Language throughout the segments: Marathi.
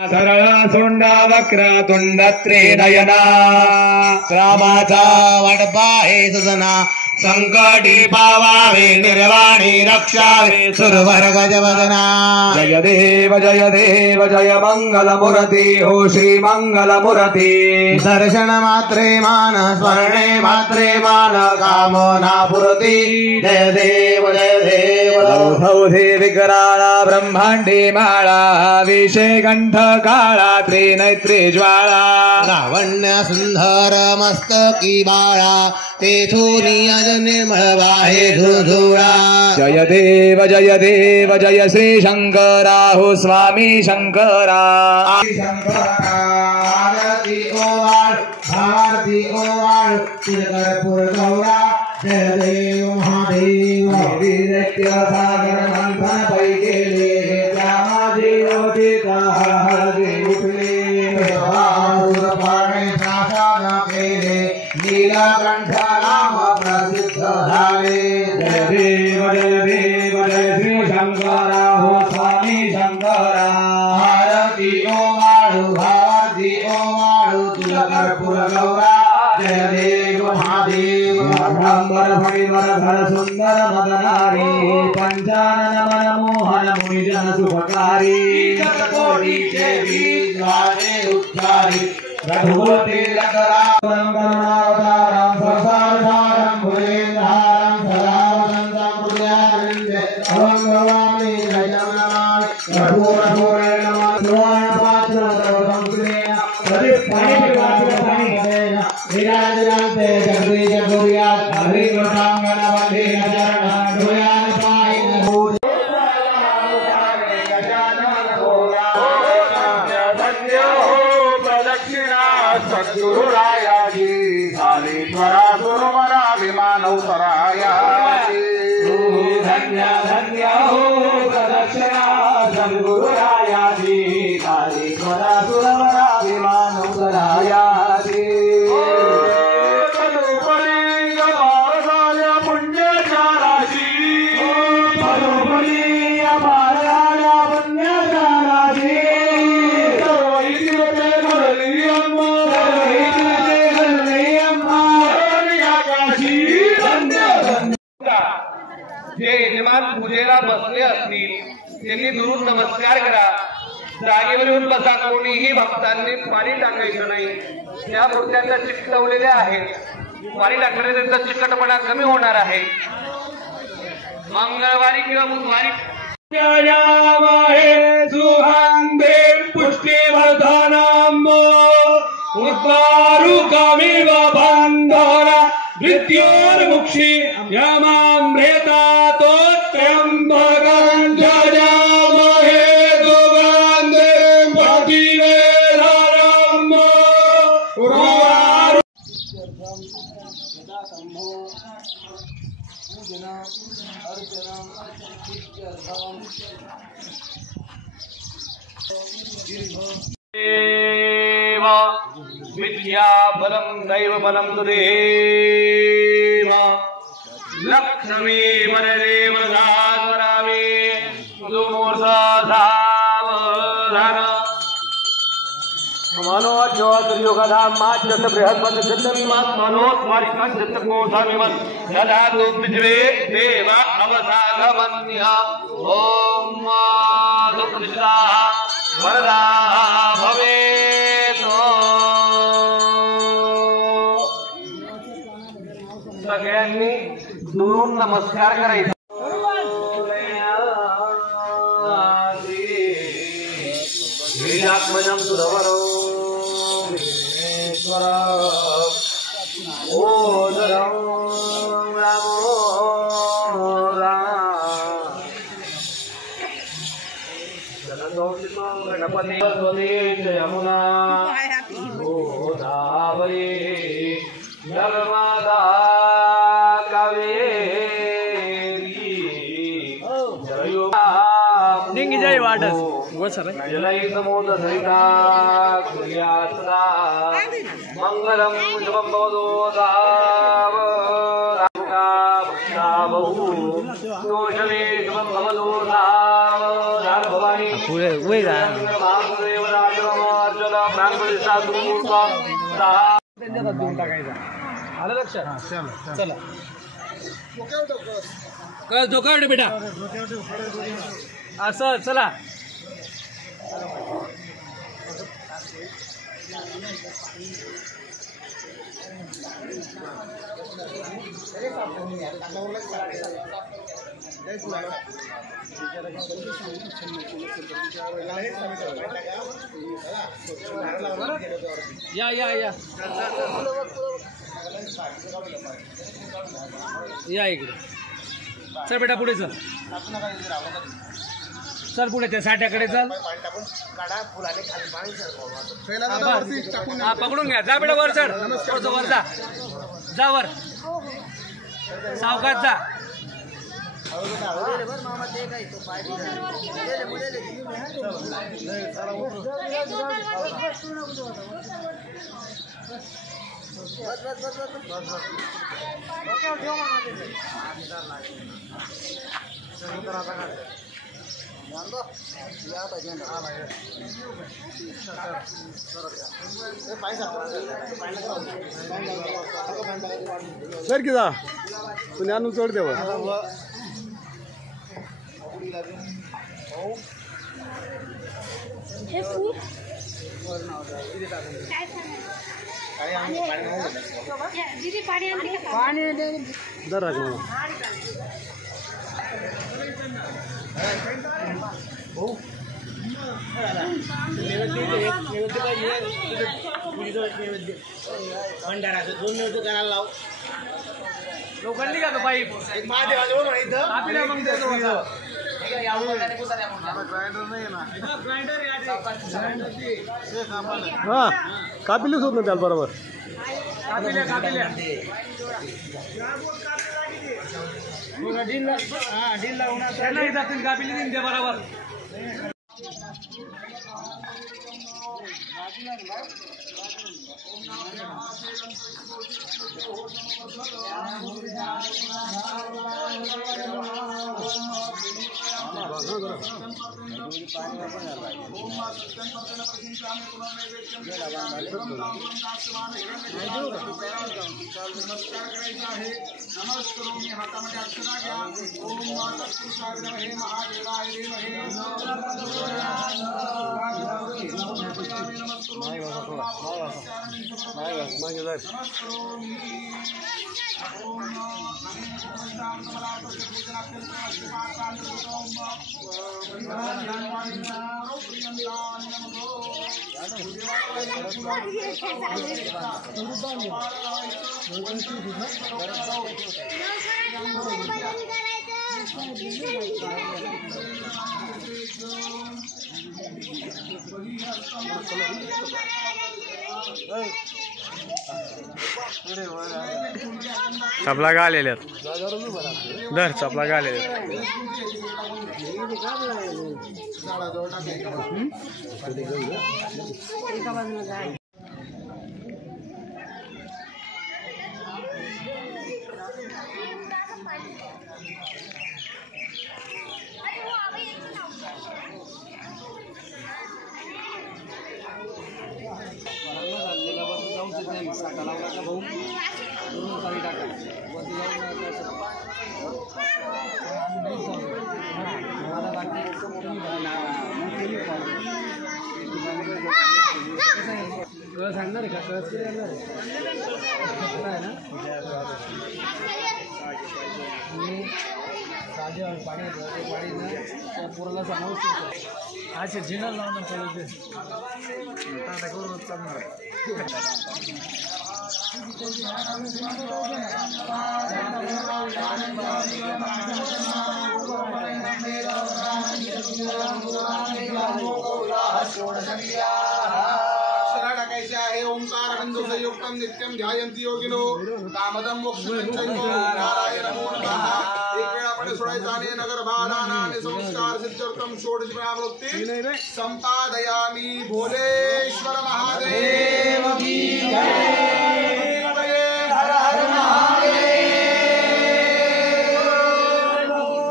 सरळ सोंडा वक्रतुंड त्रिनयना रामाचा वडपा हे सजना संकटी पावावे निर्वाणी रक्षावे सुरवर गजवदना जय देव जय मंगलमूर्ति हो श्री मंगलमूर्ति दर्शन मात्रे मान स्मरणे मात्रे मान कामना पूर्ति जय देव भौधे विकराळा ब्रह्मांडी माळा विषय कंठ काळा त्रिनेत्री ज्वाळा लावण्य सुंदर मस्तकी बाळा तेथून निर्मळ वाहे धुधुळा जय देव जय श्री शंकरा हो स्वामी शंकरा आरती ओवाळ भारती ओवाळ तिरकरपूर गौरा जय देव महादेव विरक्त्य सागर मंथन पै गेले त्यामाजी होतिका हळहळगे उठले पाणे प्रासाद केले नीलकंठ नाम प्रसिद्ध झाले जय देव जय श्री शंकरा हो स्वामी शंकरा आरती ओवाळू भारती ओवाळू तिरकरपूर गौरा जय देव महादेव ब्रह्मर फणिवर धर सुंदर मदनारी पंचानन मन मोहन मुनिजन सुखकारी कोटी देवी द्वारे उच्चारी रघुपति लकरा करुणावतारं संसारसारं भुजगेन्द्रहारं सदा वसन्तं हृदयारविन्दे अहं भवामि जयं नमामि रघुवरे नमः शिवाय पात्रं कृतेन प्रतिष्ठापनेन विराजन्ते जगदीश गुरुयात् हरिवटाङ्गन वन्देन चरणं गुरुयान् पाहिन भूत सद्गुरुरायाजी सारीश्वरा सुरमरा विमानौतरायाजी धन्य धन्य हो प्रदक्षिणा सद्गुरुरायाजी सारीश्वरा सुरमरा विमानौतरायाजी तदुपरि अपारसाल्या पुण्यच्या राशी तदुपरि अपारसाल्या पुण्यच्या राशी जे यजमान पूजेला बसले असतील त्यांनी दुरून नमस्कार करा. जागेवर येऊन बसा. कोणीही भक्तांनी पाणी टाकायचं नाही. त्या मूर्त्यांना चिकटवलेल्या आहेत. पाणी टाकल्याने त्यांचा चिकटपणा कमी होणार आहे. मंगळवारी किंवा बुधवारी सुहांदे पुष्टिवर्धनम् उत्पारुकमिव बन्धना मृत्योर्मुक्षि यमामृतातोऽत्रयम्बकं जजामहे सुगन्धिं प्रतिवेदनम् विद्या बलम दैव बलम तुदेव लक्ष्मी वरदे वरदास्वरामे सुमूर्धाधावधान मनोज्योतिर्युगधाम माच्यत बृहस्पति सिद्धमिमत् मनोत्मारिकं चित्तकोशामिमत् ददातु पृथिवे देव अवसागमन्यः ॐ दुःखिताः वरदा भवेत्. सगळ्यांनी दुरून नमस्कार करायचा. वीरात्मजं सुरवरो विघ्नेश्वर ओदरं रामो गणपति यमुना गोदावरी नर्मदा कावेरी जय वाटस जलय समुद्र सरिता कुर्यात्रा मंगलम शुभम भवतो दोषमे शुभम भवतो भवानी प्राणपती 7 मुहूर्त 10 देऊन टाकायचा. आलं लक्षात? चला कळ धोकावटे बेटा असं चला. या या या या इकडे चल बेटा पुढे चल. चल पुढे त्या साठ्याकडे चल. हा पकडून घ्या. जा बेटा वर चढ. थोडंसं वर जा. जा वर सावकाश जा. सर किदा तुम्ही आणून चढ देवा. दर राख लोखंडी का तो पाईप आपल्याला मग हा कापिलीच होत ना त्याला बरोबर. कापिल्या कापिल्या त्यांना जातील कापिली देईन ते बरोबर. चपला का आलेल्या दर चपला का आलेल्या. कळस आणणार आहे का? कळस किती आणणार आहे ना? ताजे पाणी त्या पुराला सांगू असे जिनर लावून चालवते करून चालणार. टाकायचे आहे. ओंकार बंधू संयुक्तम नित्यम ध्यायंती योगिनो कामदम मोक्षम नारायण नमो नमः. एक वेळ आपण सोडायचा आणि नगर बालाना आणि संस्कार सिद्धर्थम षोडश प्रावृत्ती संपादयामी. भोलेश्वर महादेव की जय. हर हर महादेव.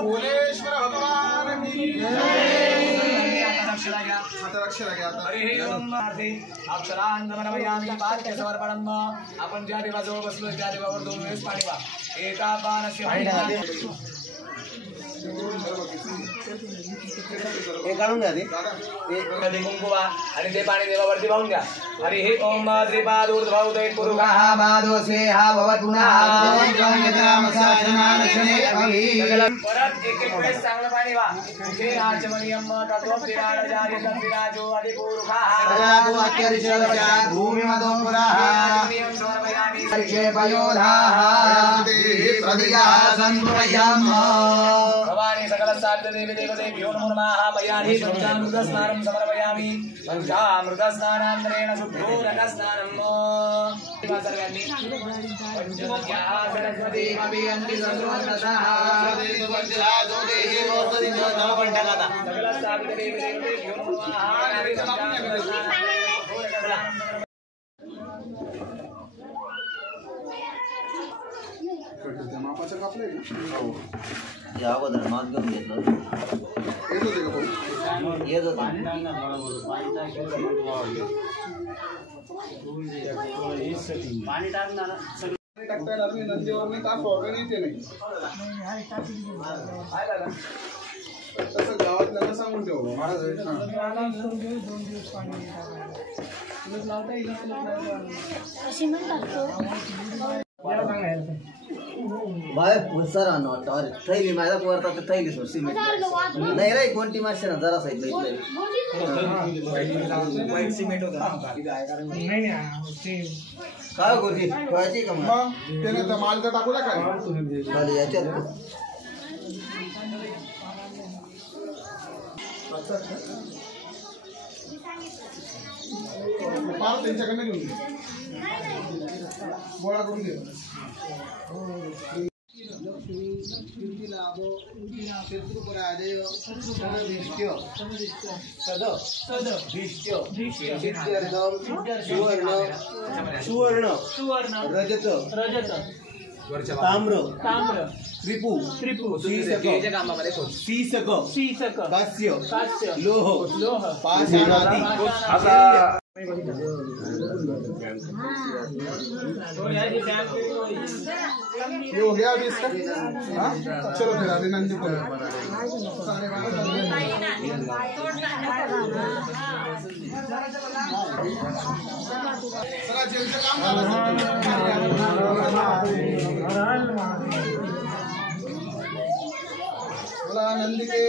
भोलेश्वर भगवान की जय. आता अक्षर आ गया आता. अक्षरांजमनमयामी पाद्य समर्पणम्. आपण ज्या देवाजवळ बसलो त्या देवावर 2 वेळेस पाणी वा. एका पानस्य हे काढून द्या ते कुंकुवा आणि ते पाणी देवावरती वाहून द्या. हरी हे ओम त्रिपादूर्ध्वौदय पुरुषः माधवसे हा भवतुना परत एक वेळेस चांगलं पाणी वा. हे आचमनियम तत्त्वविराजार्य तद्विराजो अधिपुरुषः नियम समर्पयामि. भवानी सकल साध्य देवी देवतेभ्यो नमो नमः. मयानि पंचामृतस्नानं समर्पयामि. पंचामृतस्नानान्तरेण शुद्धोदकस्नानम्. सर्वांनी पंचमुख्याः सरस्वती अभियन्ति सर्वोन्नतः. सकल साध्य देवी देवतेभ्यो नमो नमः. या अगोदर नॉन घेऊन घेतलं येत होता पाणी टाकणार टाकता नंदीवर ताप वगैरे येते नाही तसं गावातल्याला सांगून ठेवलं बाय सर थैली माझ्या पोरता तर थैली सोड सिमेंट नाही रे कोणती माणसं ना जरा साईड व्हाईट सिमेंट होता काय गोष्टी ठेवायची का मग त्याने तर माल तर टाकू काय खाली याच्यात फार त्यांच्याकडनं घेऊन घे गोळा करून घे सुवर्ण रजत ताम्र त्रिपू शीसक कास्य लोह पाषाणादी ये हो गया अभी इसका हाँ चलो फिर अभी नंदी को सगळं जेलचं काम बोला नंदी के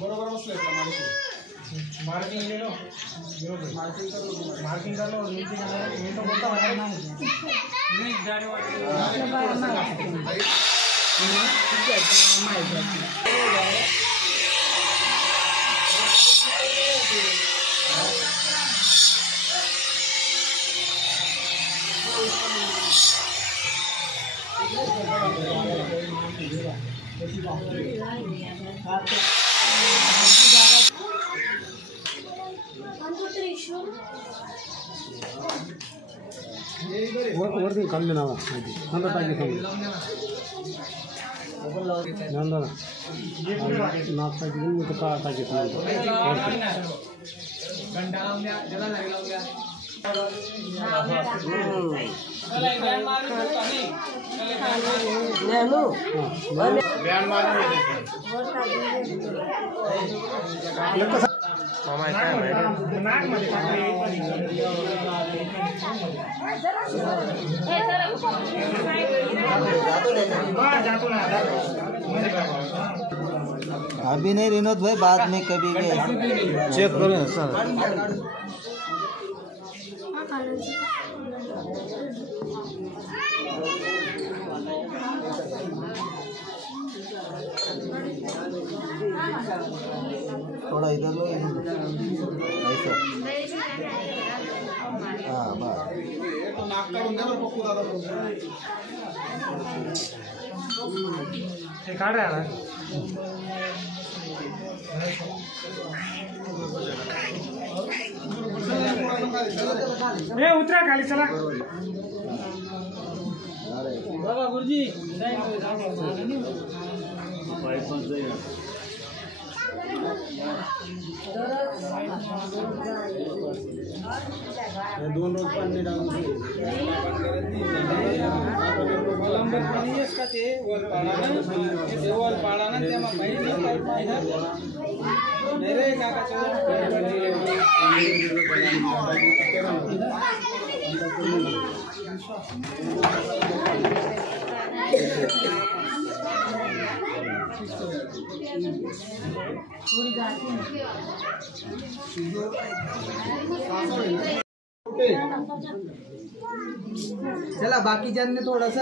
बरोबर बसले मार्किंग गेलो मार्किंग करलो मी तो बोलता मला नाही वरती खाल्ले नावा नंतर टाकी नंतर नाक टाकी का टाकी अभी नहीं विनोद भाई बाद में कभी चेक करें सर थोड़ा इधर लो ऐसा हाँ बस तो नाक काढून द्या बरं पप्पू दादा ते काढ रे आता. उतरा खाली चला. बाबा गुरुजी दोन रोज पाणी टाकून का ते वर पाडा ना तेव्हा नाही रे काका चला बाकीच्यांनी थोडस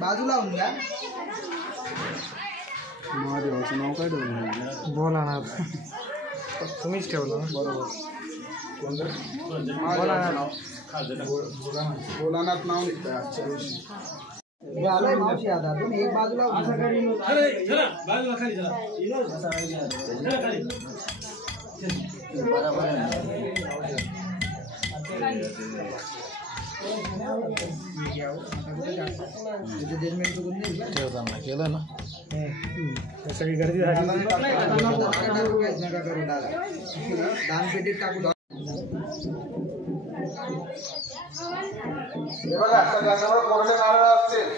बाजूला होऊन घ्या. महादेवाचं नाव काय ठेवलं बोला ना. तुम्हीच ठेवलं बरोबर. भोलानाथ नाव निघतंय आजच्या दिवशी. झालंय मावशी आता तुम्ही एक बाजूला बरोबर केलं ना. सगळी गर्दी झाली. नका करू दादा दानपेटीत टाकू. हे बघा आता त्याच्यावर कोरडे नारळ असतील